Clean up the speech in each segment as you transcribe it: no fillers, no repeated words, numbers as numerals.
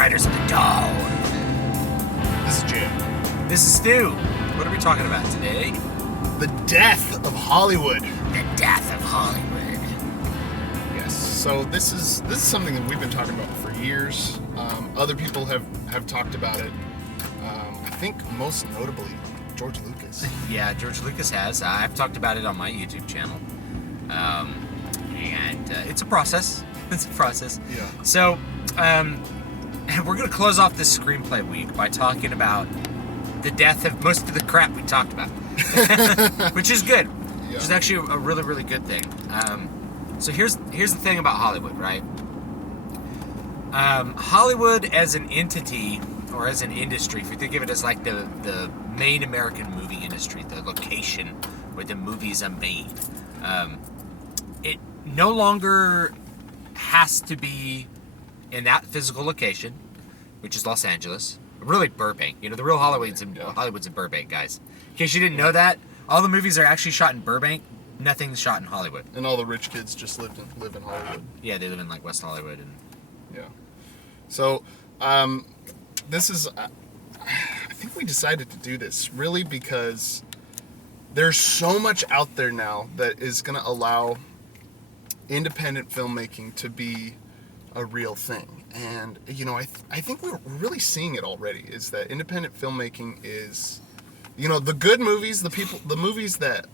screenwriters of the dawn. This is Jay. This is Stu. What are we talking about today? The death of Hollywood. The death of Hollywood. Yes. So this is something that we've been talking about for years. Other people have talked about it. I think most notably George Lucas. Yeah, George Lucas has. I've talked about it on my YouTube channel. And it's a process. It's a process. Yeah. So, we're going to close off this screenplay week by talking about the death of most of the crap we talked about. Which is good. Yeah. Which is actually a really, really good thing. So here's the thing about Hollywood, right? Hollywood as an entity, or as an industry, if you think of it as like the main American movie industry, the location where the movies are made, it no longer has to be in that physical location, which is Los Angeles. Really Burbank. You know, the real Hollywood's in Burbank, guys. In case you didn't know that, all the movies are actually shot in Burbank. Nothing's shot in Hollywood. And all the rich kids just live in Hollywood. Yeah, they live in like West Hollywood and. Yeah. So, this is. I think we decided to do this really because there's so much out there now that is going to allow independent filmmaking to be a real thing. And, you know, I think we're really seeing it already, is that independent filmmaking is, you know, the good movies, the movies that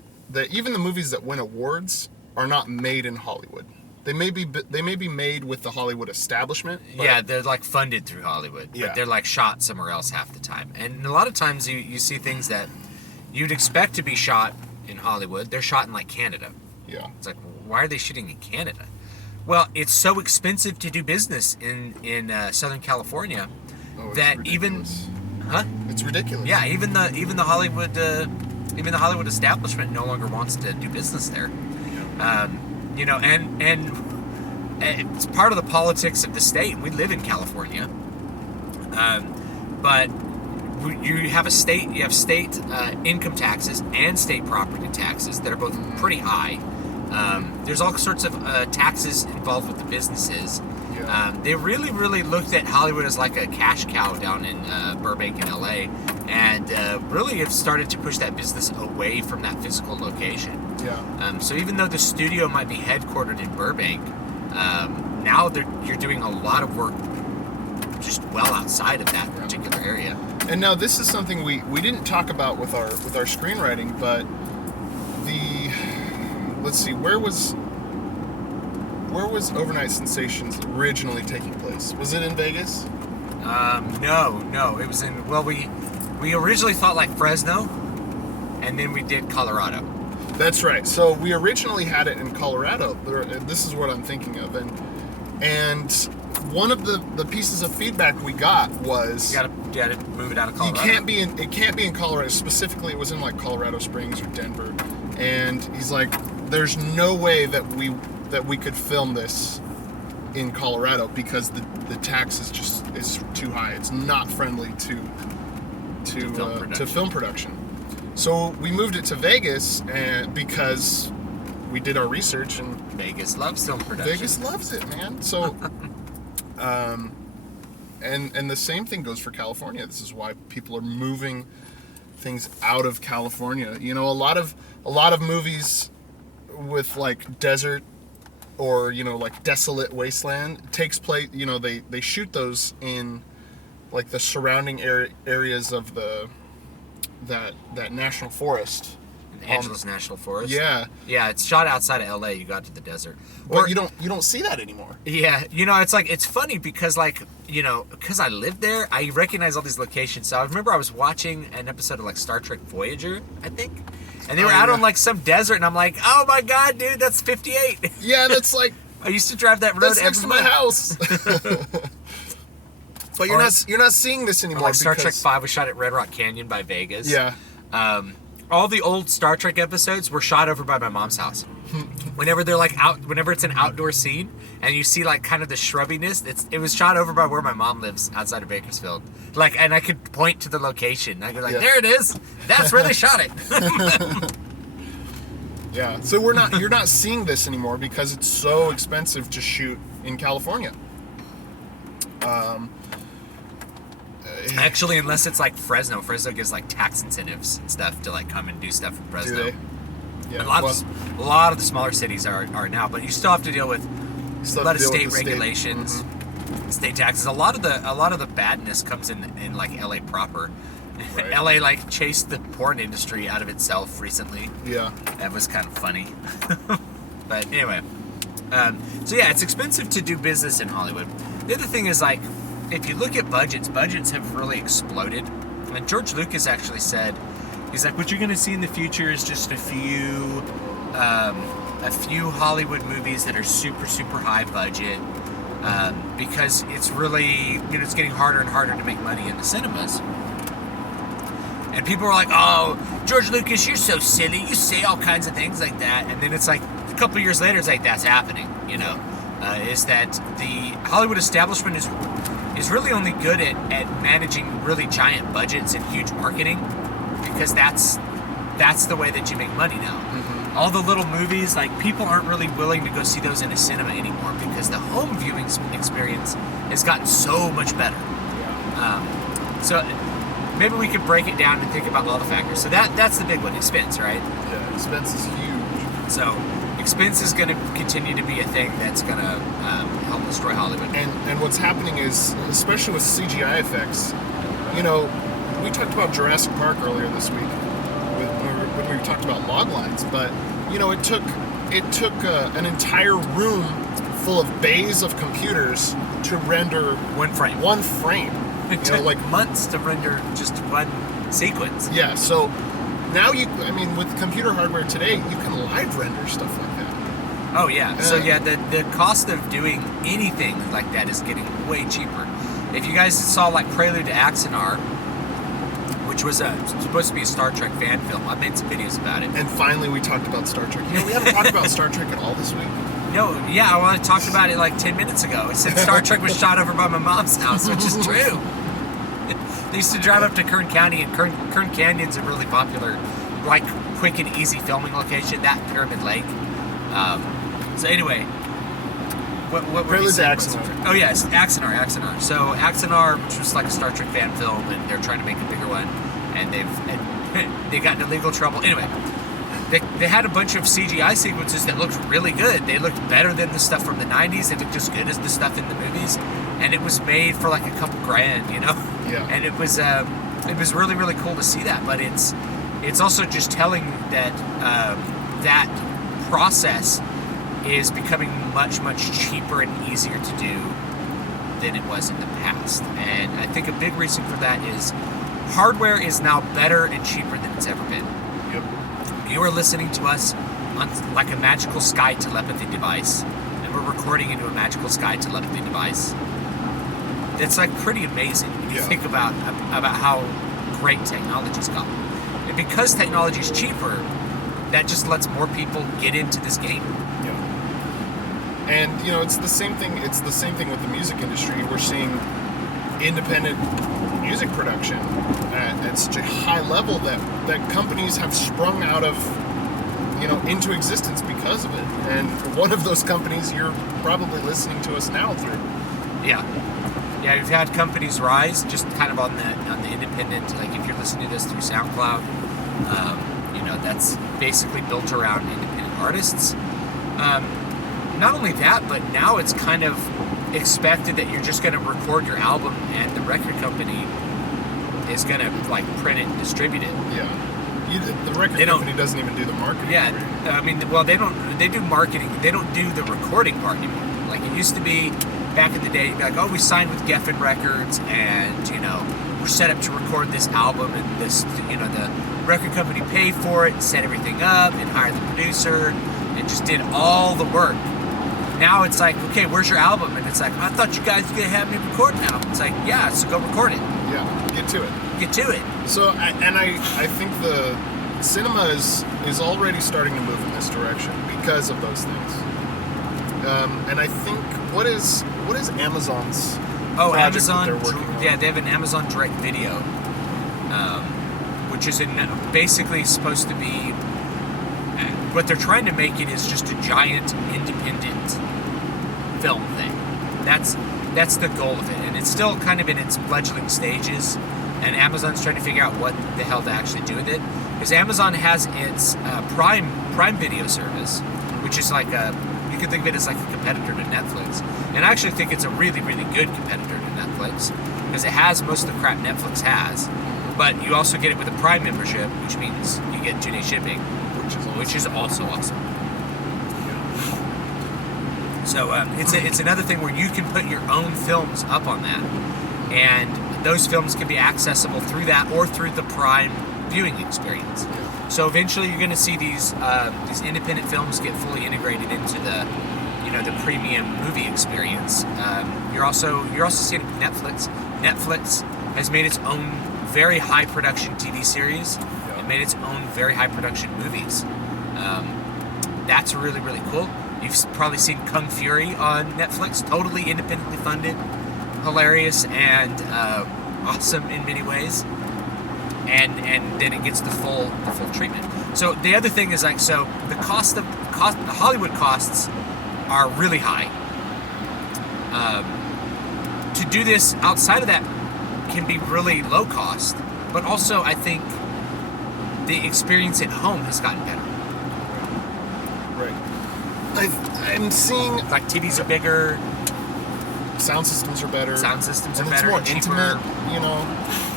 even the movies that win awards are not made in Hollywood. They may be made with the Hollywood establishment. Yeah, they're like funded through Hollywood, but they're like shot somewhere else half the time. And a lot of times you see things that you'd expect to be shot in Hollywood. They're shot in like Canada. Yeah. It's like, why are they shooting in Canada? Well, it's so expensive to do business in Southern California that ridiculous. It's ridiculous. Yeah, even the Hollywood establishment no longer wants to do business there. Yeah. You know, and it's part of the politics of the state. We live in California, but you have state income taxes and state property taxes that are both pretty high. There's all sorts of taxes involved with the businesses. Yeah. They really, really looked at Hollywood as like a cash cow down in Burbank and LA, and really have started to push that business away from that physical location. Yeah. So even though the studio might be headquartered in Burbank, now you're doing a lot of work just well outside of that particular area. And now this is something we didn't talk about with our screenwriting, but let's see, where was Overnight Sensations originally taking place? Was it in Vegas? No, it was in, well, we originally thought like Fresno, and then we did Colorado. That's right. So we originally had it in Colorado. This is what I'm thinking of, and one of the pieces of feedback we got was you gotta move it out of Colorado. It can't be in Colorado. Specifically, it was in like Colorado Springs or Denver, and he's like, there's no way that we could film this in Colorado because the tax is too high. It's not friendly to film production. So we moved it to Vegas, and because we did our research, and Vegas loves film production. Vegas loves it, man. So, and the same thing goes for California. This is why people are moving things out of California. You know, a lot of movies with like desert or, you know, like desolate wasteland takes place. You know, they shoot those in like the surrounding areas of that national forest. Angeles National Forest. Yeah. Yeah, it's shot outside of LA. You got to the desert. But you don't see that anymore. Yeah, you know, it's funny because, like, you know, because I lived there, I recognize all these locations. So I remember I was watching an episode of like Star Trek Voyager, I think, and they were out on like some desert, and I'm like, oh my god, dude, that's 58. Yeah, that's like I used to drive that road that's next to my house. But you're not seeing this anymore. Like Star Trek 5 was shot at Red Rock Canyon by Vegas. Yeah. All the old Star Trek episodes were shot over by my mom's house. Whenever they're like whenever it's an outdoor scene and you see like kind of the shrubbiness, it was shot over by where my mom lives outside of Bakersfield. Like, and I could point to the location. I go like, there it is. That's where they shot it. Yeah. So you're not seeing this anymore because it's so expensive to shoot in California. Actually, unless it's like Fresno gives like tax incentives and stuff to like come and do stuff in Fresno. Do they? Yeah. A lot of the smaller cities are now, but you still have to deal with a lot of state regulations, state taxes. A lot of the badness comes in like LA proper. Right. LA like chased the porn industry out of itself recently. Yeah. That was kind of funny. But anyway, so yeah, it's expensive to do business in Hollywood. The other thing is, like, if you look at budgets have really exploded. And George Lucas actually said, he's like, what you're going to see in the future is just a few Hollywood movies that are super, super high budget, because it's really, it's getting harder and harder to make money in the cinemas. And people are like, oh, George Lucas, you're so silly. You say all kinds of things like that. And then it's like, a couple years later, it's like, that's happening, is that the Hollywood establishment is really only good at managing really giant budgets and huge marketing, because that's the way that you make money now. Mm-hmm. All the little movies, like, people aren't really willing to go see those in a cinema anymore because the home viewing experience has gotten so much better. So maybe we could break it down and think about all the factors. So that's the big one, expense, right? Yeah, expense is huge. So expense is going to continue to be a thing that's going to help destroy Hollywood. And what's happening is, especially with CGI effects, we talked about Jurassic Park earlier this week when we talked about log lines, but it took an entire room full of bays of computers to render one frame. It took like months to render just one sequence. Yeah, so now with computer hardware today, you can live render stuff like that. Oh yeah. So yeah, the cost of doing anything like that is getting way cheaper. If you guys saw like Prelude to Axanar, which was supposed to be a Star Trek fan film, I made some videos about it. And finally, we talked about Star Trek. We haven't talked about Star Trek at all this week. No, yeah, I talked about it like 10 minutes ago. It said Star Trek was shot over by my mom's house, which is true. They used to drive up to Kern County, and Kern Canyon's a really popular, like, quick and easy filming location, that Pyramid Lake. So anyway, what were you saying? Oh yes, Axanar. So Axanar, which was like a Star Trek fan film, and they're trying to make a bigger one, and they got into legal trouble. Anyway, they had a bunch of CGI sequences that looked really good. They looked better than the stuff from the 90s. They looked as good as the stuff in the movies. And it was made for like a couple grand, Yeah. And it was really, really cool to see that. But it's also just telling that that process is becoming much, much cheaper and easier to do than it was in the past. And I think a big reason for that is hardware is now better and cheaper than it's ever been. Yep. You are listening to us on like a magical sky telepathy device, and we're recording into a magical sky telepathy device. It's like pretty amazing when you think about how great technology's gotten. And because technology's cheaper, that just lets more people get into this game. Yeah. And it's the same thing. It's the same thing with the music industry. We're seeing independent music production at such a high level that companies have sprung out of into existence because of it. And one of those companies you're probably listening to us now through. Yeah, we've had companies rise just kind of on the independent. Like if you're listening to this through SoundCloud, that's basically built around independent artists. Not only that, but now it's kind of expected that you're just going to record your album and the record company is going to like print it and distribute it. Yeah. The record company doesn't even do the marketing. Yeah, I mean, well, they don't. They do marketing. They don't do the recording part anymore. Like it used to be back in the day. You'd be like, oh, we signed with Geffen Records, and we're set up to record this album, and this, the record company paid for it, and set everything up, and hired the producer, and just did all the work. Now it's like, okay, where's your album? And it's like, I thought you guys were gonna have me record an album. It's like, yeah, so go record it. Yeah, get to it. Get to it. So, I think the cinema is already starting to move in this direction because of those things. And I think what is Amazon's project that they're working on? Yeah, they have an Amazon Direct Video, which is basically supposed to be. What they're trying to make it is just a giant independent film thing. that's the goal of it, and it's still kind of in its fledgling stages. And Amazon's trying to figure out what the hell to actually do with it, because Amazon has its Prime Video service, which is like you could think of it as like a competitor to Netflix. And I actually think it's a really, really good competitor to Netflix, because it has most of the crap Netflix has, but you also get it with a Prime membership, which means you get 2-day shipping, which is also awesome. So it's another thing where you can put your own films up on that, and those films can be accessible through that or through the Prime viewing experience. So eventually, you're going to see these independent films get fully integrated into the premium movie experience. You're also seeing it with Netflix. Netflix has made its own very high production TV series. Yeah. It made its own very high production movies. That's really, really cool. You've probably seen Kung Fury on Netflix. Totally independently funded, hilarious, and awesome in many ways. And then it gets the full treatment. So the other thing is the Hollywood costs are really high. To do this outside of that can be really low cost, but also I think the experience at home has gotten better. Right. I'm seeing Like TVs are bigger, sound systems are better. and it's more cheaper. intimate.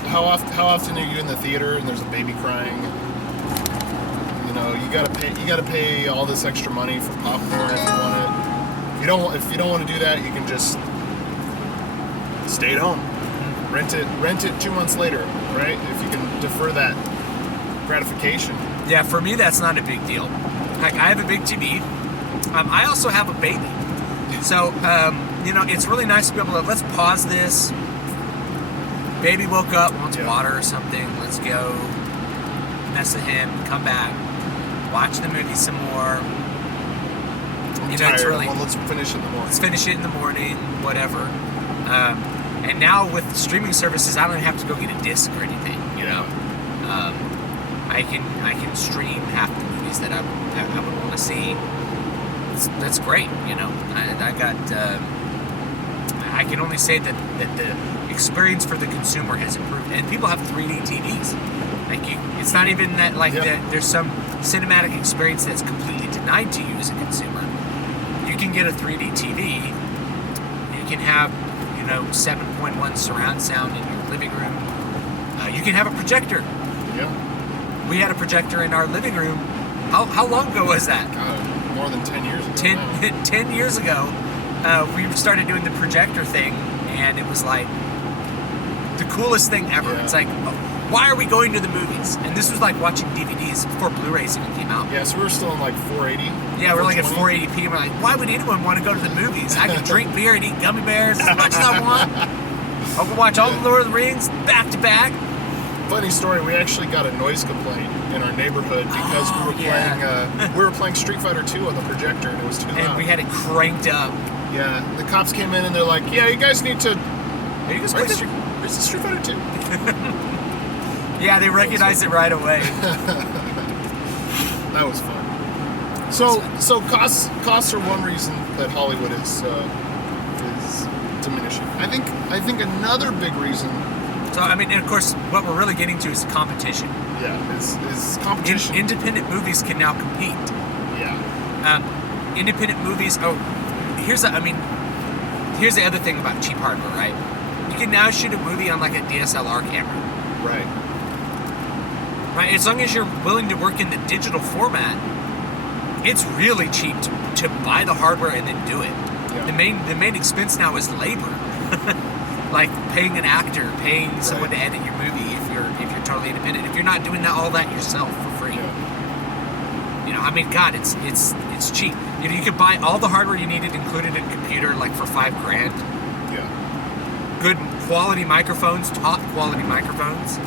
How often are you in the theater and there's a baby crying? You gotta pay all this extra money for popcorn if you want it. If you don't want to do that, you can just stay at home, rent it 2 months later, right? If you can defer that gratification. Yeah, for me that's not a big deal. Like I have a big TV. I also have a baby, so it's really nice to be able to let's pause this. Baby woke up, wants water or something. Let's go mess with him. Come back, watch the movie some more. It's really. Well, let's finish it in the morning. Let's finish it in the morning, whatever. And now with streaming services, I don't even have to go get a disc or anything. I can stream half the movies that I would want to see. That's great. I can only say that the experience for the consumer has improved, and people have 3D TVs. It's not even that there's some cinematic experience that's completely denied to you as a consumer. You can get a 3D TV. You can have 7.1 surround sound in your living room. You can have a projector. Yeah. We had a projector in our living room. How long ago was that? God, more than 10 years ago. 10 years ago, we started doing the projector thing, and it was like the coolest thing ever. Yeah. It's like, why are we going to the movies? And this was like watching DVDs before Blu-rays even came out. Yeah, so we were still in like 480. Yeah, we're like at 480p, and we're like, why would anyone want to go to the movies? I can drink beer and eat gummy bears as much as I want. I can watch all the Lord of the Rings back to back. Funny story, we actually got a noise complaint in our neighborhood because we were playing Street Fighter 2 on the projector, and it was too loud. And we had it cranked up. Yeah, the cops came in and they're like, "Yeah, you guys need to. Where's the Street Fighter 2?" Yeah, they recognized it right away. That was fun. So costs are one reason that Hollywood is diminishing. I think another big reason. So and of course, what we're really getting to is competition. Yeah, is competition. Independent movies can now compete. Yeah. Independent movies. Here's the other thing about cheap hardware, right? You can now shoot a movie on like a DSLR camera. Right. Right. As long as you're willing to work in the digital format, it's really cheap to buy the hardware and then do it. Yeah. The main expense now is labor. Like paying an actor, paying someone to edit your movie if you're totally independent. If you're not doing all that yourself for free. Yeah. God, it's cheap. You could buy all the hardware you needed, included in a computer, like for $5,000. Yeah. Good quality microphones, top quality microphones,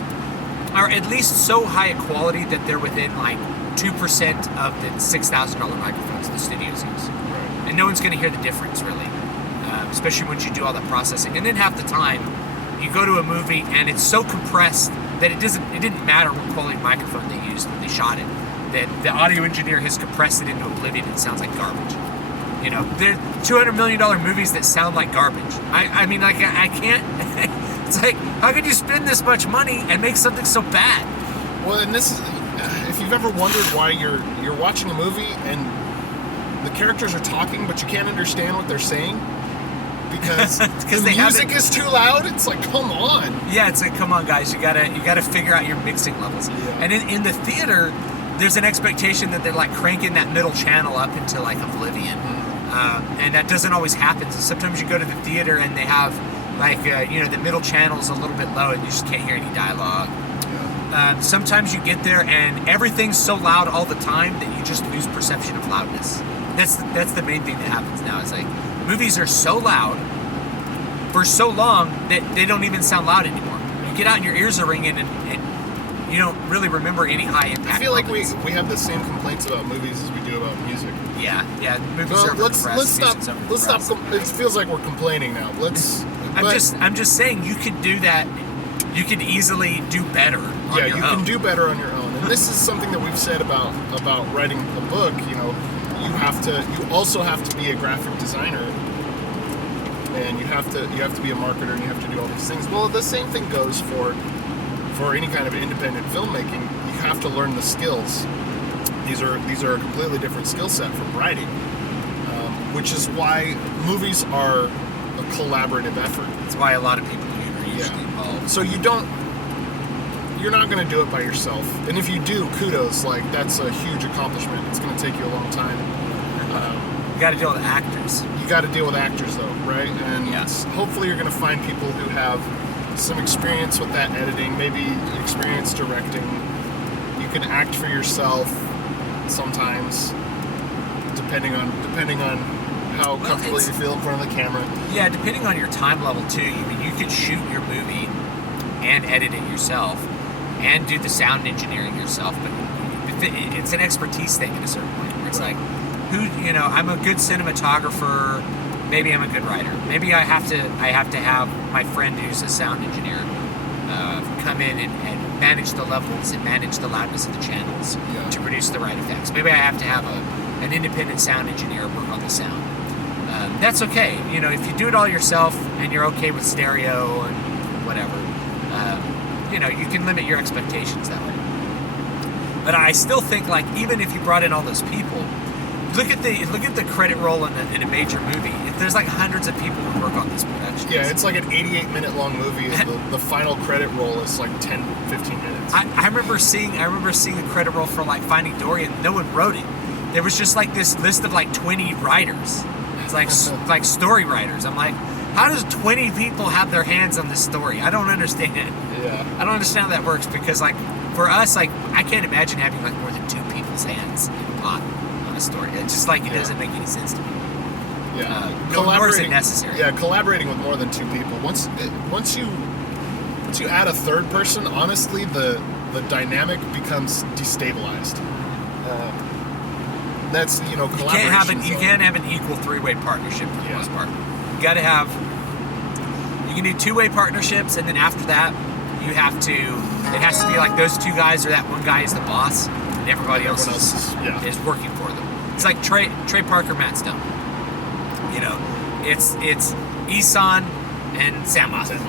are at least so high a quality that they're within like 2% of the $6,000 microphones the studios use. Right. And no one's going to hear the difference, really. Especially once you do all that processing. And then half the time, you go to a movie and it's so compressed that it didn't matter what quality microphone they used when they shot it. That the audio engineer has compressed it into oblivion and it sounds like garbage. You know, there $200 million movies that sound like garbage. I mean, like, I can't. It's like, how could you spend this much money and make something so bad? Well, and this is, if you've ever wondered why you're watching a movie and the characters are talking, but you can't understand what they're saying because the music is too loud. It's like, come on. Yeah, it's like, come on, guys, you gotta figure out your mixing levels. Yeah. And in the theater, there's an expectation that they're like cranking that middle channel up into like oblivion, and that doesn't always happen. So sometimes you go to the theater and they have like the middle channel's a little bit low and you just can't hear any dialogue. Sometimes you get there and everything's so loud all the time that you just lose perception of loudness. That's the main thing that happens now. It's like movies are so loud for so long that they don't even sound loud anymore. You get out and your ears are ringing and you don't really remember any high impact. I feel like moments. we have the same complaints about movies as we do about music. Yeah. Movies Well, are let's stop. Let's Let's stop. It feels like we're complaining now. I'm just saying you could do that. You could easily do better on your own. You can do better on your own. And this is something that we've said about writing a book. You know, you also have to be a graphic designer, and you have to be a marketer, and you have to do all these things. Well, the same thing goes for any kind of independent filmmaking. You have to learn the skills. These are a completely different skill set from writing, which is why movies are a collaborative effort. That's why a lot of people are usually involved. So you're not going to do it by yourself. And if you do, kudos. Like, that's a huge accomplishment. It's going to take you a long time. You got to deal with actors. You got to deal with actors, though, right? And hopefully you're going to find people who have some experience with that editing, maybe experience directing. You can act for yourself sometimes, depending on how comfortable you feel in front of the camera. Yeah, depending on your time level too. I mean, you could shoot your movie and edit it yourself, and do the sound engineering yourself. But it's an expertise thing at a certain point where it's like, I'm a good cinematographer. Maybe I'm a good writer. Maybe I have to have my friend who's a sound engineer come in and manage the levels and manage the loudness of the channels to produce the right effects. Maybe I have to have an independent sound engineer work on the sound. That's okay. If you do it all yourself and you're okay with stereo and whatever, you can limit your expectations that way. But I still think, like, even if you brought in all those people, look at the credit roll in a major movie. If there's like hundreds of people who work on this production. Yeah, it's like an 88-minute long movie, and the final credit roll is like 10, 15 minutes. I remember seeing the credit roll for like Finding Dory, and no one wrote it. There was just like this list of like 20 writers. It's like story writers. I'm like, how does 20 people have their hands on this story? I don't understand. Yeah. I don't understand how that works, because like for us, like, I can't imagine having like more than 2 people's hands in a lot on a story. It's just like, it doesn't make any sense to me. Yeah. Nor is it necessary. Yeah, collaborating with more than 2 people. Once you add a third person, honestly, the dynamic becomes destabilized. That's collaboration. You can't have an equal 3-way partnership for the most part. You can do 2-way partnerships, and then after that, it has to be like those 2 guys, or that one guy is the boss, and everybody else is working for them. It's like Trey Parker, Matt Stone. It's Isan and Sam Osman.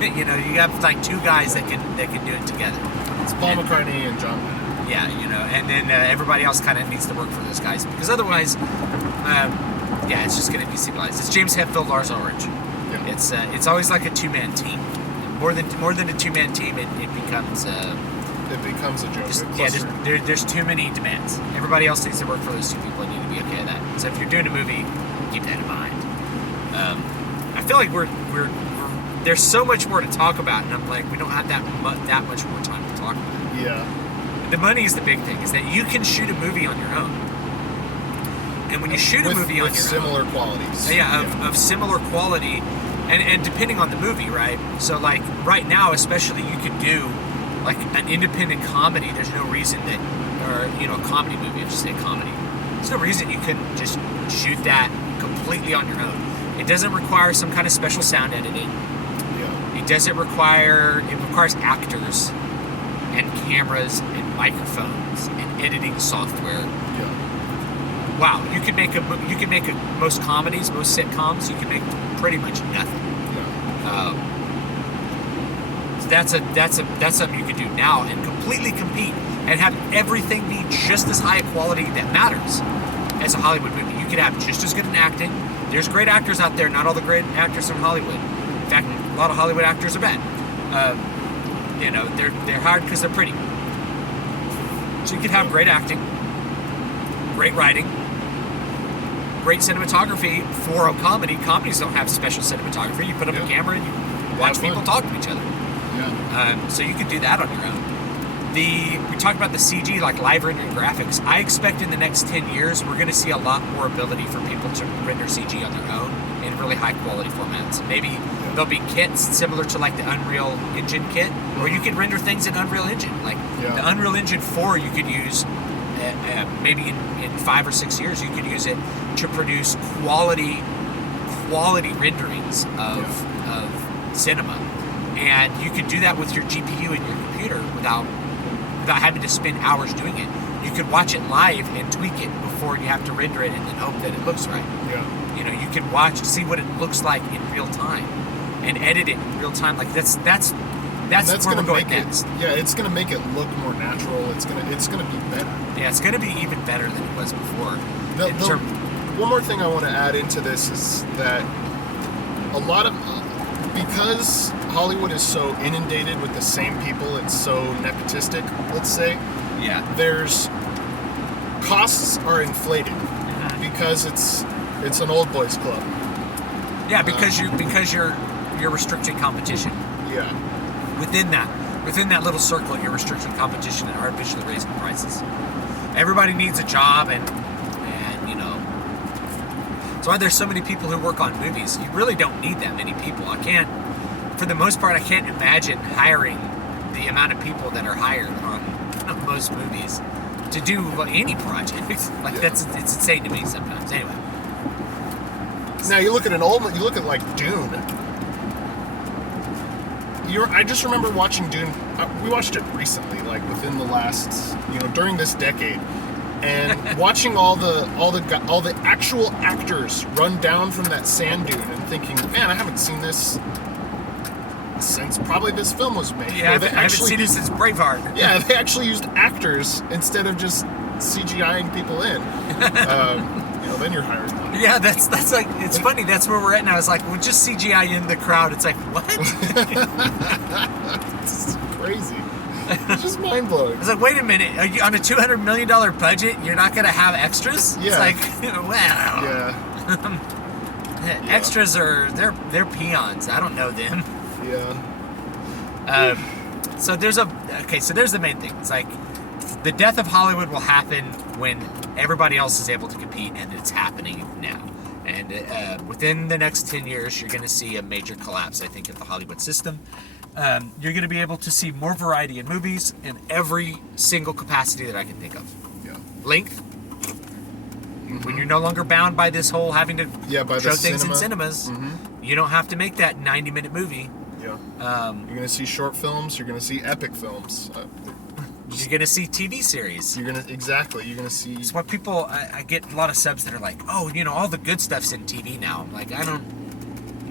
You have like 2 guys that can do it together. It's Paul McCartney and John Lennon. Yeah, and then everybody else kind of needs to work for those guys, because otherwise, it's just going to be civilized. It's James Hetfield, Lars Ulrich. Yeah. It's always like a 2-man team. More than a 2-man team, it becomes a joke. There's too many demands. Everybody else needs to work for those 2 people and need to be okay with that. So if you're doing a movie, keep that in mind. I feel like we're there's so much more to talk about, and I'm like, we don't have that much more time to talk about it. Yeah. The money is the big thing, is that you can shoot a movie on your own. And when you shoot a movie on your own... similar qualities. Yeah, of similar quality, and depending on the movie, right? So, like, right now, especially, you could do, like, an independent comedy. There's no reason that... Or, a comedy movie, I should say comedy. There's no reason you couldn't just shoot that completely on your own. It doesn't require some kind of special sound editing. Yeah. It requires actors and cameras and microphones and editing software. Yeah. wow, you can make most comedies, most sitcoms, you can make pretty much nothing. Yeah. So that's something you can do now and completely compete and have everything be just as high a quality that matters as a Hollywood movie. You could have just as good an acting. There's great actors out there. Not all the great actors from Hollywood. In fact, a lot of Hollywood actors are bad. They're hard because they're pretty. So you could have great acting, great writing, great cinematography for a comedy. Comedies don't have special cinematography. You put up a camera and you watch people talk to each other. Yeah. So you could do that on your own. We talked about the CG, like live rendering graphics. I expect in the next 10 years, we're going to see a lot more ability for people to render CG on their own in really high quality formats. Maybe there'll be kits similar to like the Unreal Engine kit, or you can render things in Unreal Engine. Like the Unreal Engine 4, you could use maybe in 5 or 6 years, you could use it to produce quality renderings of cinema. And you could do that with your GPU and your computer without having to spend hours doing it. You could watch it live and tweak it before you have to render it and then hope that it looks right. Yeah. You can see what it looks like in real time and edit it in real time. Like that's where we're going next. It's gonna make it look more natural. It's gonna be better. Yeah, it's gonna be even better than it was before. One more thing I want to add into this is that because Hollywood is so inundated with the same people, it's so nepotistic, let's say. Yeah. There's costs are inflated because it's an old boys club. Yeah, because you're restricting competition. Yeah. Within that little circle, you're restricting competition and artificially raising prices. Everybody needs a job, and that's why there's so many people who work on movies. You really don't need that many people. For the most part, I can't imagine hiring the amount of people that are hired on most movies to do any project. It's insane to me sometimes. Anyway. Now you look at like Dune. I just remember watching Dune. We watched it recently, like within the last, during this decade. And watching all the actual actors run down from that sand dune and thinking, man, I haven't seen this since probably this film was made. Yeah, I haven't seen it since Braveheart. Yeah, they actually used actors instead of just CGIing people in. Then you're hiring money. Yeah, that's like, it's funny. That's where we're at now. It's like, we'll just CGI in the crowd. It's like, what? It's crazy. It's just mind blowing. It's like, wait a minute, are you on a $200 million budget? You're not going to have extras? Yeah. It's like, well, yeah. Extras they're peons. I don't know them. Yeah. So there's the main thing. It's like the death of Hollywood will happen when everybody else is able to compete, and it's happening now. And within the next 10 years, you're going to see a major collapse, I think, of the Hollywood system. You're going to be able to see more variety in movies in every single capacity that I can think of. Yeah. Length. When you're no longer bound by this whole having to show things in cinemas, you don't have to make that 90-minute movie. Yeah. You're going to see short films. You're going to see epic films. You're going to see TV series. You're going to see... It's what people... I get a lot of subs that are like, oh, all the good stuff's in TV now. I'm like, I don't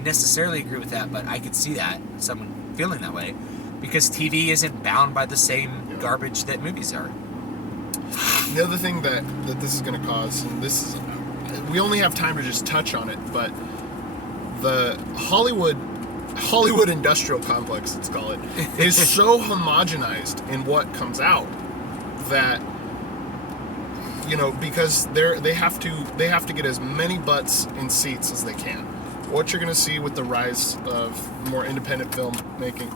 necessarily agree with that, but I could see that, someone feeling that way, because TV isn't bound by the same garbage that movies are. The other thing that this is going to cause, and this is... We only have time to just touch on it, but the Hollywood industrial complex, let's call it, is so homogenized in what comes out that because they have to get as many butts in seats as they can. What you're going to see with the rise of more independent filmmaking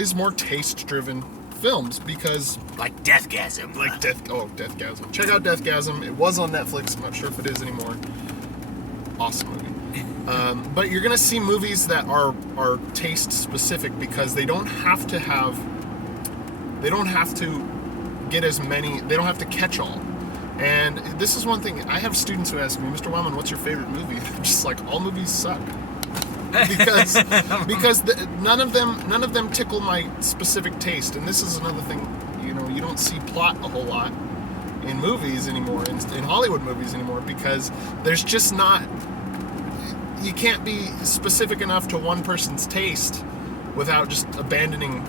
is more taste-driven films, because like Deathgasm. Deathgasm. Check out Deathgasm. It was on Netflix. I'm not sure if it is anymore. Awesome movie. But you're gonna see movies that are taste specific, because they don't have to get as many. They don't have to catch all. And this is one thing. I have students who ask me, Mr. Wellman, what's your favorite movie? I'm just like, all movies suck. because none of them tickle my specific taste. And this is another thing. You don't see plot a whole lot in movies anymore, in Hollywood movies anymore, because there's just not. You can't be specific enough to one person's taste without just abandoning.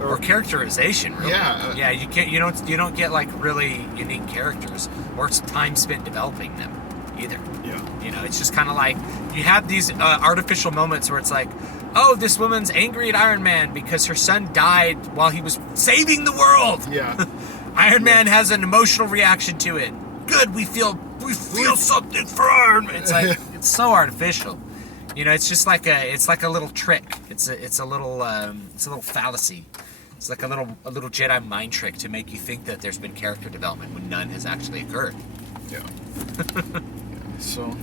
Or characterization, really. Yeah. You can't. You don't get like really unique characters, or it's time spent developing them, either. Yeah. It's just kind of like you have these artificial moments where it's like, oh, this woman's angry at Iron Man because her son died while he was saving the world. Yeah. Iron Man has an emotional reaction to it. Good, we feel something for Iron Man. It's like it's so artificial. It's just like a little trick. It's a little fallacy. It's like a little Jedi mind trick to make you think that there's been character development when none has actually occurred. Yeah. So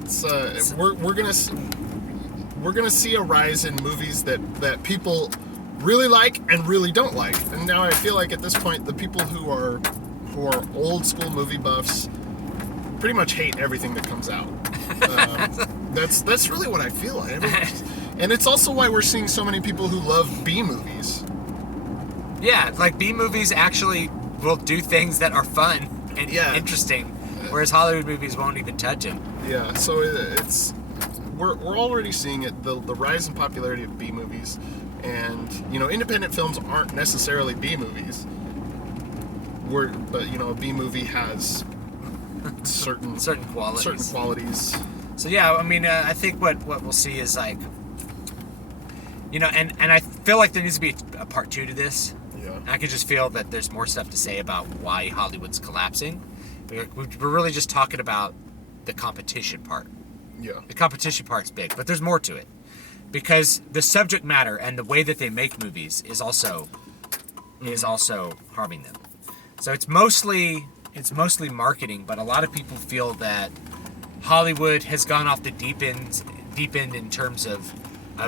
it's we're gonna see a rise in movies that people really like and really don't like. And now I feel like at this point the people who are old school movie buffs pretty much hate everything that comes out. That's really what I feel like. And it's also why we're seeing so many people who love B movies. Yeah, like B movies actually will do things that are fun and interesting, whereas Hollywood movies won't even touch them. Yeah, so we're already seeing it, the rise in popularity of B movies, and independent films aren't necessarily B movies. But a B movie has certain qualities. So yeah, I mean, I think what we'll see is like, and I feel like there needs to be a part 2 to this. Yeah. I can just feel that there's more stuff to say about why Hollywood's collapsing. We're really just talking about the competition part. Yeah. The competition part's big, but there's more to it. Because the subject matter and the way that they make movies is also harming them. So it's mostly marketing, but a lot of people feel that Hollywood has gone off the deep end in terms of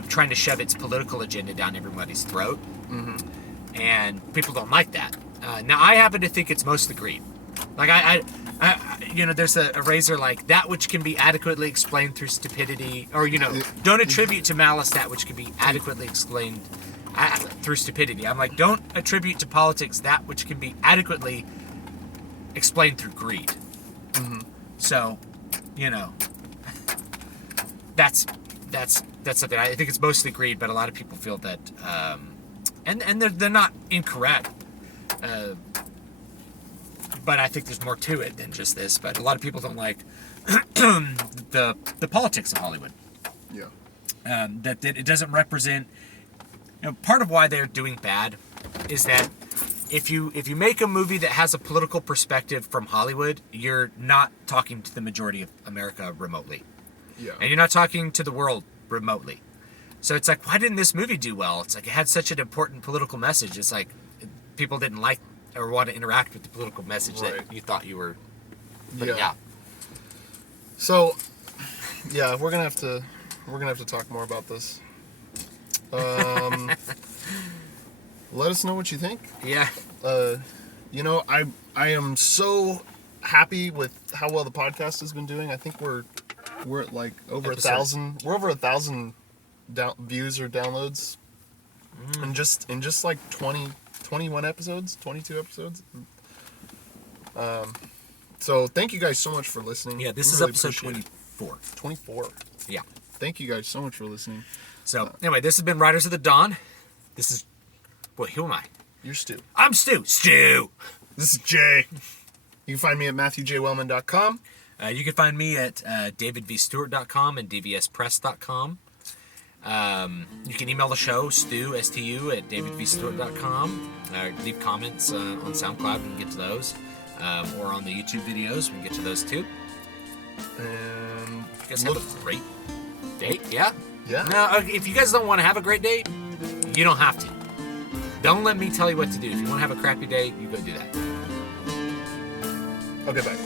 trying to shove its political agenda down everybody's throat. Mm-hmm. And people don't like that. Now, I happen to think it's mostly greed. Like, I there's a razor like, that which can be adequately explained through stupidity, or, don't attribute to malice that which can be adequately explained through stupidity. I'm like, don't attribute to politics that which can be adequately explained through greed. Mm-hmm. So, that's something. I think it's mostly greed, but a lot of people feel that, and they're not incorrect. But I think there's more to it than just this. But a lot of people don't like the politics of Hollywood. Yeah. That it doesn't represent. Part of why they're doing bad is that if you make a movie that has a political perspective from Hollywood, you're not talking to the majority of America remotely. Yeah. And you're not talking to the world remotely. So it's like, why didn't this movie do well? It's like, it had such an important political message. It's like people didn't like or want to interact with the political message that you thought you were putting out. So, yeah, we're gonna have to talk more about this. Let us know what you think. Yeah. I am so happy with how well the podcast has been doing. I think we're at like over 1,000. We're over 1,000 views or downloads, in just like 21 episodes, 22 episodes. So thank you guys so much for listening. Yeah, this is episode 24. 24. Yeah. Thank you guys so much for listening. So anyway, this has been Riders of the Dawn. This is, who am I? You're Stu. I'm Stu. Stu. This is Jay. You can find me at MatthewJWellman.com. You can find me at DavidVStewart.com and DVSPress.com. You can email the show, Stu, S-T-U, at DavidVStewart.com. Leave comments on SoundCloud, we can get to those. Or on the YouTube videos, we can get to those too. And you guys have a great date, yeah? Yeah. Now, if you guys don't want to have a great date, you don't have to. Don't let me tell you what to do. If you want to have a crappy date, you go do that. Okay, bye.